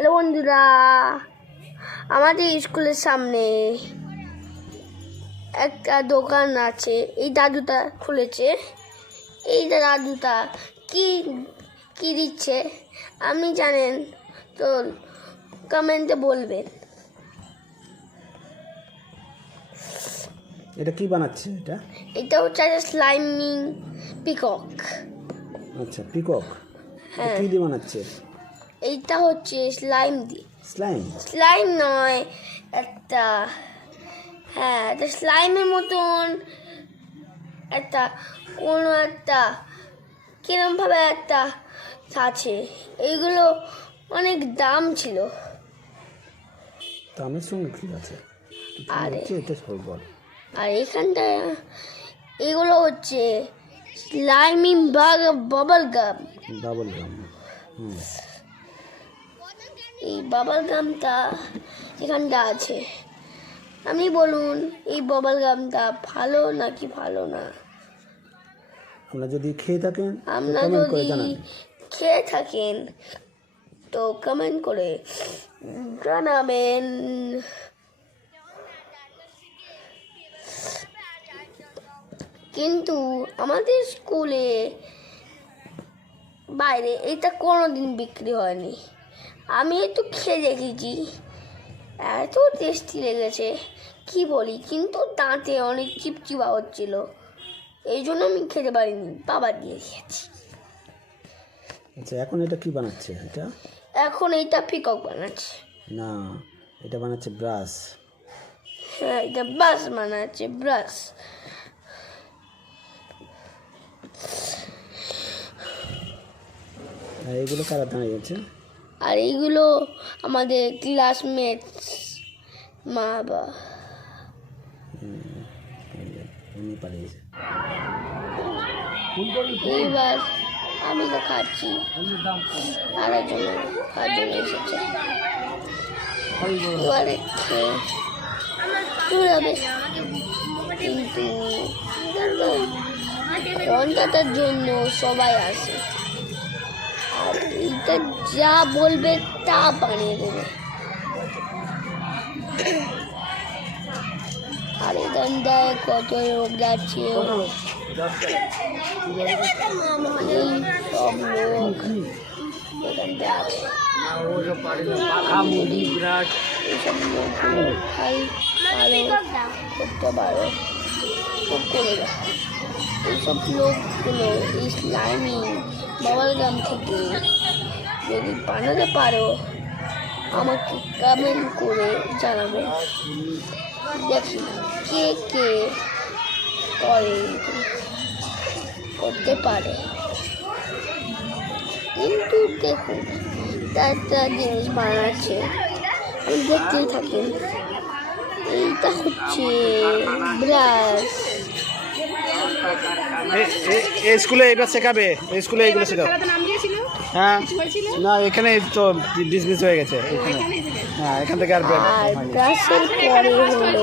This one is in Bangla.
হ্যালো বন্ধুরা, আমাদের স্কুলের সামনে একটা দোকান আছে। এই দাদুটা খুলেছে। এই দাদুটা কি কি দিচ্ছে আপনি জানেন তো কমেন্টে বলবেন। এটা কি বানাচ্ছে? এটা হচ্ছে স্লাইমিং পিকক। আচ্ছা, পিকক। হ্যাঁ, কি দিয়ে বানাচ্ছে? এইটা হচ্ছে স্লাইম দিয়ে। স্লাইম নয়, একটা একটা স্লাইমের মতন একটা কোনো একটা কিরমভাবে একটা আছে। এইগুলো অনেক দাম ছিল। দামের সঙ্গে কি আছে? এটা সব বল। আর এখানটা এগুলো হচ্ছে স্লাইমিং বাবল গাম। এই বাবল গামটা এখানটা আছে। আপনি বলুন এই বাবল গামটা ভালো নাকি ভালো না? আপনারা যদি খেয়ে থাকেন তো কমেন্ট করে জানাবেন। কিন্তু আমাদের স্কুলে বাইরে এটা কোনোদিন বিক্রি হয়নি। আমি একটু খেয়ে দেখেছি, এত টেস্টি লেগেছে কি বলি, কিন্তু দাঁতে অনেক চিপচিপা হচ্ছিল, এই জন্য আমি খেতে পারিনি, বাবা দিয়ে দিয়েছি। আচ্ছা, এখন এটা কি বানাচ্ছে? এখন এইটা পিকক বানাচ্ছে। না, এটা বানাচ্ছে ব্রাশ। হ্যাঁ, এটা ব্রাশ বানাচ্ছে, ব্রাশ। আর এগুলো কারা দাঁড়িয়েছে? আর এইগুলো আমাদের ক্লাসমেট মা বাবা। এইবার আমি তো খাচ্ছি, আর একজন এসেছে, এবারে খেয়ে যাবে। কিন্তু ঘন্টাটার জন্য সবাই আসে, আর এইটা যা বলবে তা বানিয়ে দেবে। আর এখানটায় কত লোক যাচ্ছে, এই সব লোক এখানটায় আছে। এইসব লোকগুলো করতে পারো তো করে দাও। এইসব লোকগুলো এই স্লাইমিং বাবল গাম থেকে যদি বানাতে পারো আমাকে কমেন্ট করে জানাবে, দেখি কে কে করতে পারে। কিন্তু দেখুন, একটা জিনিস বানাচ্ছে, আমি দেখতেই থাকি। এইটা হচ্ছে ব্রাশ। স্কুলে এটা শেখাবে, স্কুলে এইগুলো শেখাবে। হ্যাঁ, না এখানে তো ডিসমিস হয়ে গেছে। হ্যাঁ, এখান থেকে আর ব্রাশের পরে হলো